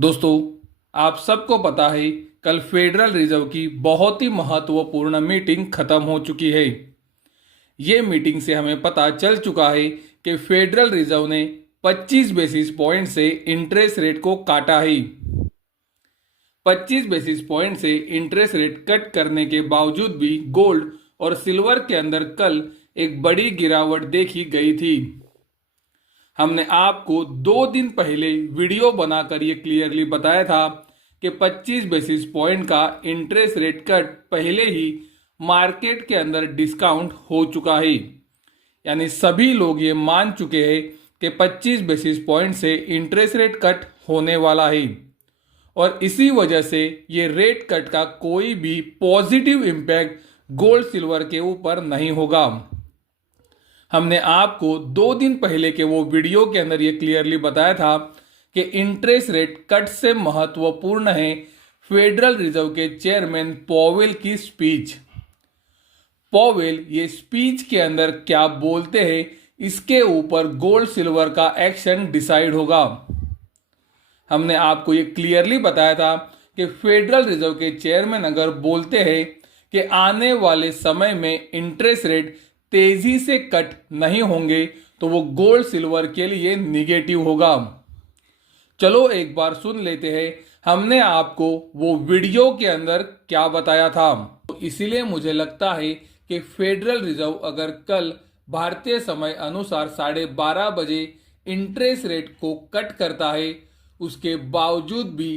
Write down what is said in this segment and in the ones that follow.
दोस्तों, आप सबको पता है कल फेडरल रिजर्व की बहुत ही महत्वपूर्ण मीटिंग खत्म हो चुकी है। ये मीटिंग से हमें पता चल चुका है कि फेडरल रिजर्व ने 25 बेसिस पॉइंट से इंटरेस्ट रेट को काटा है। 25 बेसिस पॉइंट से इंटरेस्ट रेट कट करने के बावजूद भी गोल्ड और सिल्वर के अंदर कल एक बड़ी गिरावट देखी गई थी। हमने आपको 2 दिन पहले वीडियो बनाकर ये क्लियरली बताया था कि 25 बेसिस पॉइंट का इंटरेस्ट रेट कट पहले ही मार्केट के अंदर डिस्काउंट हो चुका है। यानी सभी लोग ये मान चुके हैं कि 25 बेसिस पॉइंट से इंटरेस्ट रेट कट होने वाला है और इसी वजह से ये रेट कट का कोई भी पॉजिटिव इम्पैक्ट गोल्ड सिल्वर के ऊपर नहीं होगा। हमने आपको 2 दिन पहले के वो वीडियो के अंदर ये क्लियरली बताया था कि इंटरेस्ट रेट कट से महत्वपूर्ण है फेडरल रिजर्व के चेयरमैन पॉवेल की स्पीच। पॉवेल ये स्पीच के अंदर क्या बोलते हैं इसके ऊपर गोल्ड सिल्वर का एक्शन डिसाइड होगा। हमने आपको ये क्लियरली बताया था कि फेडरल रिजर्व के चेयरमैन अगर बोलते हैं कि आने वाले समय में इंटरेस्ट रेट तेजी से कट नहीं होंगे तो वो गोल्ड सिल्वर के लिए निगेटिव होगा। चलो एक बार सुन लेते हैं हमने आपको वो वीडियो के अंदर क्या बताया था। तो इसीलिए मुझे लगता है कि फेडरल रिजर्व अगर कल भारतीय समय अनुसार 12:30 बजे इंटरेस्ट रेट को कट करता है, उसके बावजूद भी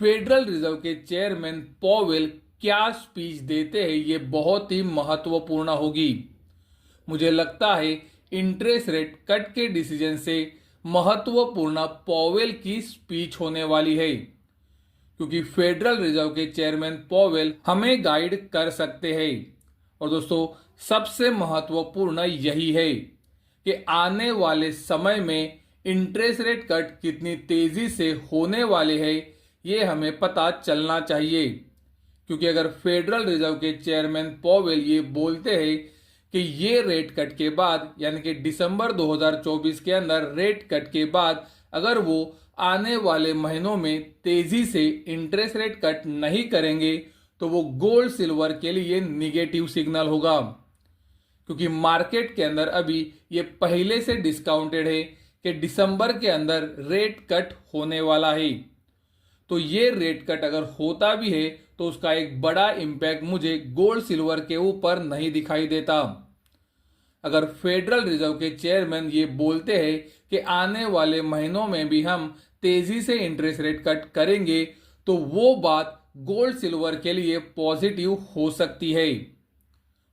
फेडरल रिजर्व के चेयरमैन पॉवेल क्या स्पीच देते हैं ये बहुत ही महत्वपूर्ण होगी। मुझे लगता है इंटरेस्ट रेट कट के डिसीजन से महत्वपूर्ण पॉवेल की स्पीच होने वाली है, क्योंकि फेडरल रिजर्व के चेयरमैन पॉवेल हमें गाइड कर सकते हैं। और दोस्तों, सबसे महत्वपूर्ण यही है कि आने वाले समय में इंटरेस्ट रेट कट कितनी तेजी से होने वाले हैं ये हमें पता चलना चाहिए। क्योंकि अगर फेडरल रिजर्व के चेयरमैन पॉवेल ये बोलते हैं कि ये रेट कट के बाद यानी कि दिसंबर 2024 के अंदर रेट कट के बाद अगर वो आने वाले महीनों में तेजी से इंटरेस्ट रेट कट नहीं करेंगे तो वो गोल्ड सिल्वर के लिए निगेटिव सिग्नल होगा। क्योंकि मार्केट के अंदर अभी ये पहले से डिस्काउंटेड है कि दिसंबर के अंदर रेट कट होने वाला है। तो ये रेट कट अगर होता भी है तो उसका एक बड़ा इम्पैक्ट मुझे गोल्ड सिल्वर के ऊपर नहीं दिखाई देता। अगर फेडरल रिजर्व के चेयरमैन ये बोलते हैं कि आने वाले महीनों में भी हम तेजी से इंटरेस्ट रेट कट करेंगे तो वो बात गोल्ड सिल्वर के लिए पॉजिटिव हो सकती है।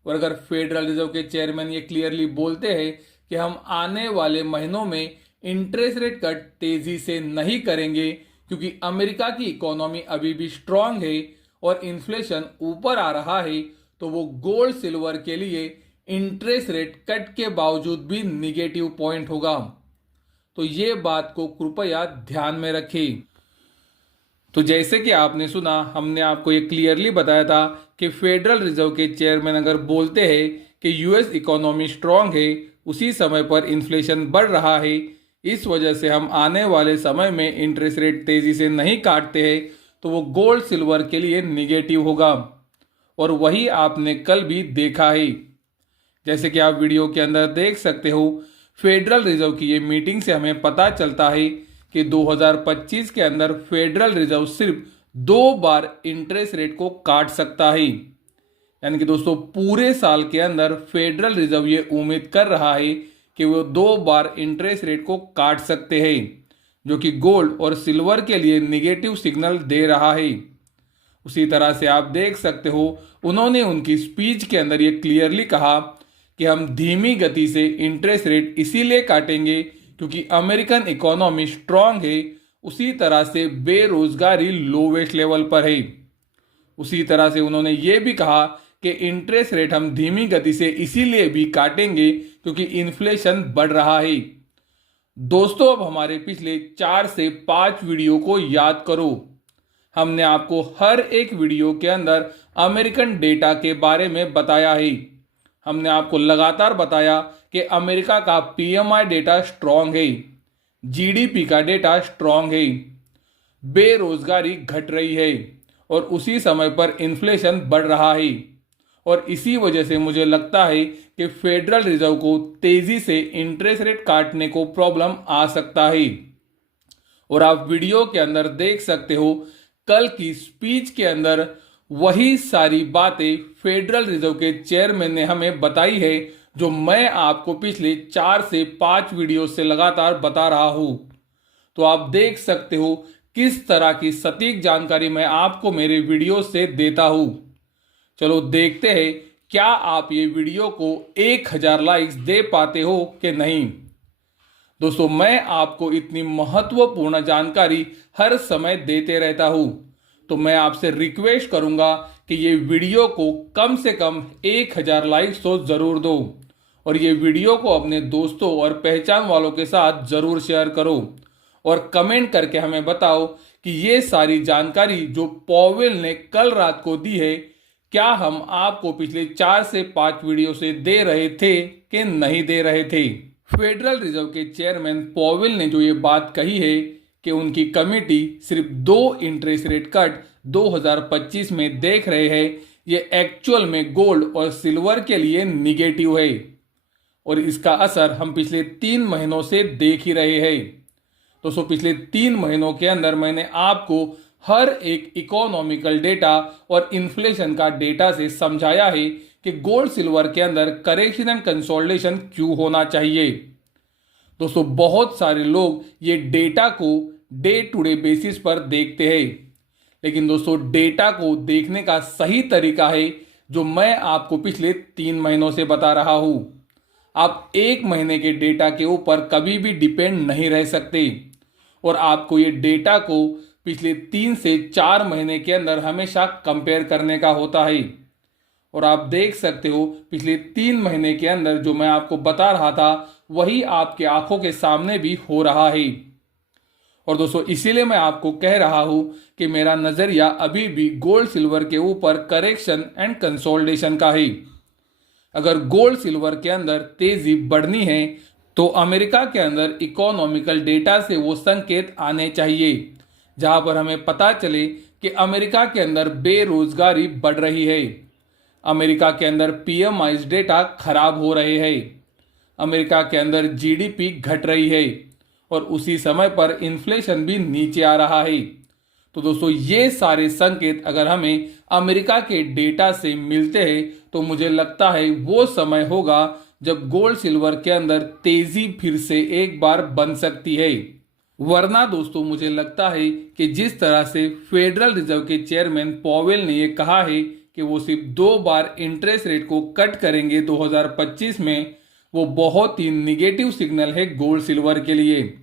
और अगर फेडरल रिजर्व के चेयरमैन ये क्लियरली बोलते हैं कि हम आने वाले महीनों में इंटरेस्ट रेट कट तेजी से नहीं करेंगे क्योंकि अमेरिका की इकोनॉमी अभी भी स्ट्रांग है और इन्फ्लेशन ऊपर आ रहा है, तो वो गोल्ड सिल्वर के लिए इंटरेस्ट रेट कट के बावजूद भी निगेटिव पॉइंट होगा। तो ये बात को कृपया ध्यान में रखें। तो जैसे कि आपने सुना, हमने आपको ये क्लियरली बताया था कि फेडरल रिजर्व के चेयरमैन अगर बोलते हैं कि यूएस इकोनॉमी स्ट्रांग है, उसी समय पर इन्फ्लेशन बढ़ रहा है, इस वजह से हम आने वाले समय में इंटरेस्ट रेट तेजी से नहीं काटते हैं तो वो गोल्ड सिल्वर के लिए निगेटिव होगा। और वही आपने कल भी देखा है। जैसे कि आप वीडियो के अंदर देख सकते हो, फेडरल रिजर्व की ये मीटिंग से हमें पता चलता है कि 2025 के अंदर फेडरल रिजर्व सिर्फ 2 बार इंटरेस्ट रेट को काट सकता है। यानी कि दोस्तों, पूरे साल के अंदर फेडरल रिजर्व ये उम्मीद कर रहा है कि वो 2 बार इंटरेस्ट रेट को काट सकते हैं, जो कि गोल्ड और सिल्वर के लिए निगेटिव सिग्नल दे रहा है। उसी तरह से आप देख सकते हो, उन्होंने उनकी स्पीच के अंदर ये क्लियरली कहा कि हम धीमी गति से इंटरेस्ट रेट इसीलिए काटेंगे क्योंकि अमेरिकन इकोनॉमी स्ट्रांग है, उसी तरह से बेरोजगारी लोवेस्ट लेवल पर है। उसी तरह से उन्होंने ये भी कहा कि इंटरेस्ट रेट हम धीमी गति से इसीलिए भी काटेंगे क्योंकि इन्फ्लेशन बढ़ रहा है। दोस्तों, अब हमारे पिछले 4 से 5 वीडियो को याद करो। हमने आपको हर एक वीडियो के अंदर अमेरिकन डेटा के बारे में बताया है। हमने आपको लगातार बताया कि अमेरिका का पीएमआई डेटा स्ट्रांग है, जीडीपी का डेटा स्ट्रांग है, बेरोजगारी घट रही है और उसी समय पर इन्फ्लेशन बढ़ रहा है। और इसी वजह से मुझे लगता है कि फेडरल रिजर्व को तेजी से इंटरेस्ट रेट काटने को प्रॉब्लम आ सकता है। और आप वीडियो के अंदर देख सकते हो, कल की स्पीच के अंदर वही सारी बातें फेडरल रिजर्व के चेयरमैन ने हमें बताई है, जो मैं आपको पिछले 4 से 5 वीडियो से लगातार बता रहा हूं। तो आप देख सकते हो किस तरह की सटीक जानकारी मैं आपको मेरे वीडियो से देता हूं। चलो देखते हैं, क्या आप ये वीडियो को 1000 लाइक्स दे पाते हो कि नहीं। दोस्तों, मैं आपको इतनी महत्वपूर्ण जानकारी हर समय देते रहता हूं, तो मैं आपसे रिक्वेस्ट करूंगा कि ये वीडियो को कम से कम 1000 लाइक्स तो जरूर दो और ये वीडियो को अपने दोस्तों और पहचान वालों के साथ जरूर शेयर करो और कमेंट करके हमें बताओ कि ये सारी जानकारी जो पॉवेल ने कल रात को दी है, क्या हम आपको पिछले 4 से 5 वीडियो से दे रहे थे कि नहीं दे रहे थे। फेडरल रिजर्व के चेयरमैन पॉवेल ने जो ये बात कही है कि उनकी कमेटी सिर्फ 2 इंटरेस्ट रेट कट 2025 में देख रहे हैं, ये एक्चुअल में गोल्ड और सिल्वर के लिए निगेटिव है और इसका असर हम पिछले 3 महीनों से देख ही रहे हैं। दोस्तों, पिछले 3 महीनों के अंदर मैंने आपको हर एक इकोनॉमिकल डेटा और इन्फ्लेशन का डेटा से समझाया है कि गोल्ड सिल्वर के अंदर करेक्शन एंड कंसोलिडेशन क्यों होना चाहिए। दोस्तों, बहुत सारे लोग ये डेटा को डे टू डे बेसिस पर देखते हैं, लेकिन दोस्तों डेटा को देखने का सही तरीका है जो मैं आपको पिछले 3 महीनों से बता रहा हूं। आप 1 महीने के डेटा के ऊपर कभी भी डिपेंड नहीं रह सकते और आपको ये डेटा को पिछले 3 से 4 महीने के अंदर हमेशा कंपेयर करने का होता है। और आप देख सकते हो पिछले 3 महीने के अंदर जो मैं आपको बता रहा था वही आपके आंखों के सामने भी हो रहा है। और दोस्तों, इसीलिए मैं आपको कह रहा हूं कि मेरा नजरिया अभी भी गोल्ड सिल्वर के ऊपर करेक्शन एंड कंसोलिडेशन का है। अगर गोल्ड सिल्वर के अंदर तेजी बढ़नी है तो अमेरिका के अंदर इकोनॉमिकल डेटा से वो संकेत आने चाहिए जहां पर हमें पता चले कि अमेरिका के अंदर बेरोजगारी बढ़ रही है, अमेरिका के अंदर PMI डेटा खराब हो रहे हैं, अमेरिका के अंदर GDP घट रही है और उसी समय पर इन्फ्लेशन भी नीचे आ रहा है। तो दोस्तों, ये सारे संकेत अगर हमें अमेरिका के डेटा से मिलते हैं तो मुझे लगता है वो समय होगा जब गोल्ड सिल्वर के अंदर तेजी फिर से एक बार बन सकती है। वरना दोस्तों, मुझे लगता है कि जिस तरह से फेडरल रिजर्व के चेयरमैन पॉवेल ने ये कहा है कि वो सिर्फ 2 बार इंटरेस्ट रेट को कट करेंगे 2025 में, वो बहुत ही निगेटिव सिग्नल है गोल्ड सिल्वर के लिए।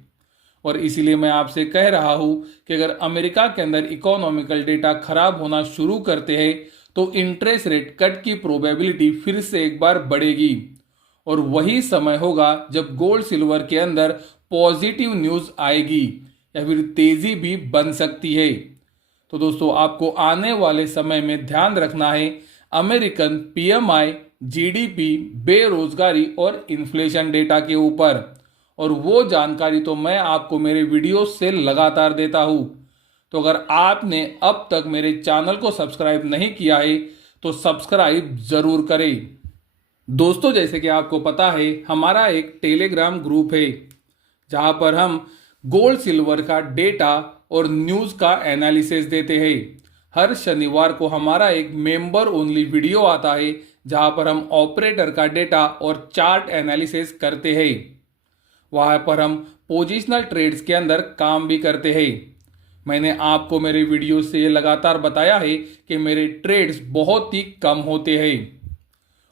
और इसीलिए मैं आपसे कह रहा हूं कि अगर अमेरिका के अंदर इकोनॉमिकल डेटा खराब होना शुरू करते हैं तो इंटरेस्ट रेट कट की प्रोबेबिलिटी फिर से एक बार बढ़ेगी और वही समय होगा जब गोल्ड सिल्वर के अंदर पॉजिटिव न्यूज आएगी या फिर तेजी भी बन सकती है। तो दोस्तों, आपको आने वाले समय में ध्यान रखना है अमेरिकन PMI, GDP, बेरोजगारी और इन्फ्लेशन डेटा के ऊपर, और वो जानकारी तो मैं आपको मेरे वीडियो से लगातार देता हूं। तो अगर आपने अब तक मेरे चैनल को सब्सक्राइब नहीं किया है तो सब्सक्राइब जरूर करें। दोस्तों, जैसे कि आपको पता है हमारा एक टेलीग्राम ग्रुप है जहां पर हम गोल्ड सिल्वर का डेटा और न्यूज का एनालिसिस देते हैं। हर शनिवार को हमारा एक मेंबर ओनली वीडियो आता है जहां पर हम ऑपरेटर का डेटा और चार्ट एनालिसिस करते हैं। वहां पर हम पोजिशनल ट्रेड्स के अंदर काम भी करते हैं। मैंने आपको मेरे वीडियो से ये लगातार बताया है कि मेरे ट्रेड्स बहुत ही कम होते हैं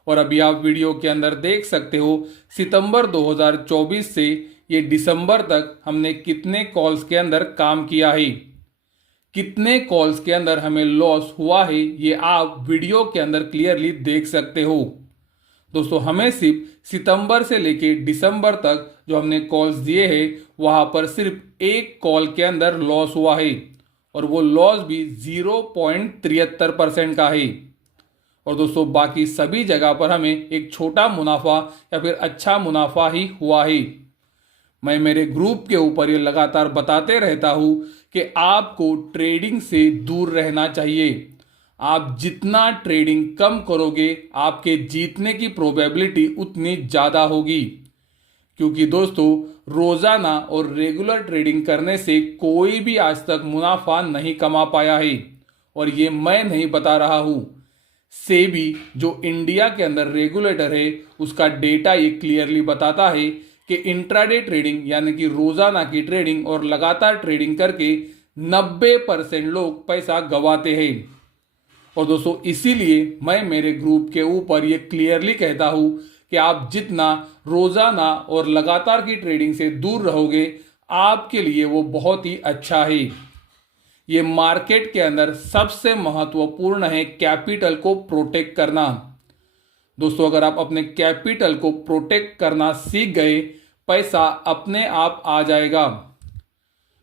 और अभी आप वीडियो के अंदर देख सकते हो सितंबर 2024 से ये दिसंबर तक हमने कितने कॉल्स के अंदर काम किया है, कितने कॉल्स के अंदर हमें लॉस हुआ है, ये आप वीडियो के अंदर क्लियरली देख सकते हो। दोस्तों, हमें सिर्फ सितंबर से लेके दिसंबर तक जो हमने कॉल्स दिए हैं वहां पर सिर्फ एक कॉल के अंदर लॉस हुआ है और वो लॉस भी 0.73% का है। और दोस्तों, बाकी सभी जगह पर हमें एक छोटा मुनाफा या फिर अच्छा मुनाफा ही हुआ है। मैं मेरे ग्रुप के ऊपर ये लगातार बताते रहता हूँ कि आपको ट्रेडिंग से दूर रहना चाहिए। आप जितना ट्रेडिंग कम करोगे आपके जीतने की प्रोबेबिलिटी उतनी ज़्यादा होगी, क्योंकि दोस्तों रोज़ाना और रेगुलर ट्रेडिंग करने से कोई भी आज तक मुनाफा नहीं कमा पाया है। और ये मैं नहीं बता रहा हूँ, सेबी जो इंडिया के अंदर रेगुलेटर है उसका डेटा ये क्लियरली बताता है कि इंट्राडे ट्रेडिंग यानी कि रोजाना की ट्रेडिंग और लगातार ट्रेडिंग करके 90% लोग पैसा गंवाते हैं। और दोस्तों इसीलिए मैं मेरे ग्रुप के ऊपर ये क्लियरली कहता हूं कि आप जितना रोजाना और लगातार की ट्रेडिंग से दूर रहोगे आपके लिए वो बहुत ही अच्छा है। ये मार्केट के अंदर सबसे महत्वपूर्ण है कैपिटल को प्रोटेक्ट करना। दोस्तों अगर आप अपने कैपिटल को प्रोटेक्ट करना सीख गए पैसा अपने आप आ जाएगा।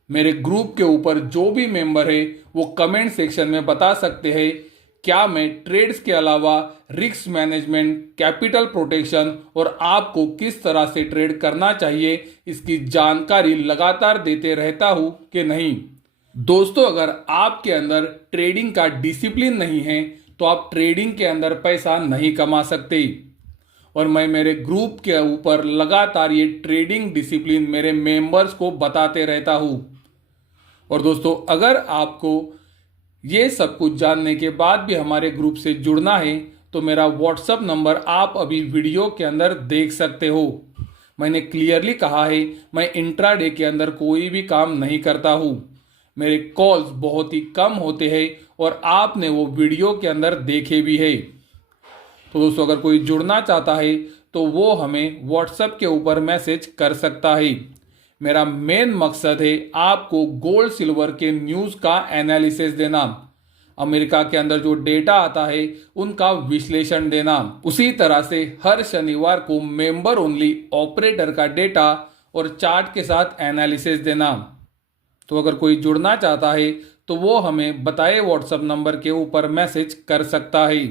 मेरे ग्रुप के ऊपर जो भी मेंबर है वो कमेंट सेक्शन में बता सकते हैं क्या मैं ट्रेड्स के अलावा रिस्क मैनेजमेंट, कैपिटल प्रोटेक्शन और आपको किस तरह से ट्रेड करना चाहिए इसकी जानकारी लगातार देते रहता हूं कि नहीं। दोस्तों अगर आपके अंदर ट्रेडिंग का डिसिप्लिन नहीं है तो आप ट्रेडिंग के अंदर पैसा नहीं कमा सकते। और मैं मेरे ग्रुप के ऊपर लगातार ये ट्रेडिंग डिसिप्लिन मेरे मेंबर्स को बताते रहता हूँ। और दोस्तों अगर आपको ये सब कुछ जानने के बाद भी हमारे ग्रुप से जुड़ना है तो मेरा व्हाट्सएप नंबर आप अभी वीडियो के अंदर देख सकते हो। मैंने क्लियरली कहा है मैं इंट्राडे के अंदर कोई भी काम नहीं करता हूँ। मेरे कॉल्स बहुत ही कम होते हैं और आपने वो वीडियो के अंदर देखे भी है। तो दोस्तों अगर कोई जुड़ना चाहता है तो वो हमें व्हाट्सएप के ऊपर मैसेज कर सकता है। मेरा मेन मकसद है आपको गोल्ड सिल्वर के न्यूज़ का एनालिसिस देना, अमेरिका के अंदर जो डेटा आता है उनका विश्लेषण देना। उसी तरह से हर शनिवार को मेंबर ओनली ऑपरेटर का डेटा और चार्ट के साथ एनालिसिस देना। तो अगर कोई जुड़ना चाहता है तो वो हमें बताए व्हाट्सएप नंबर के ऊपर मैसेज कर सकता है।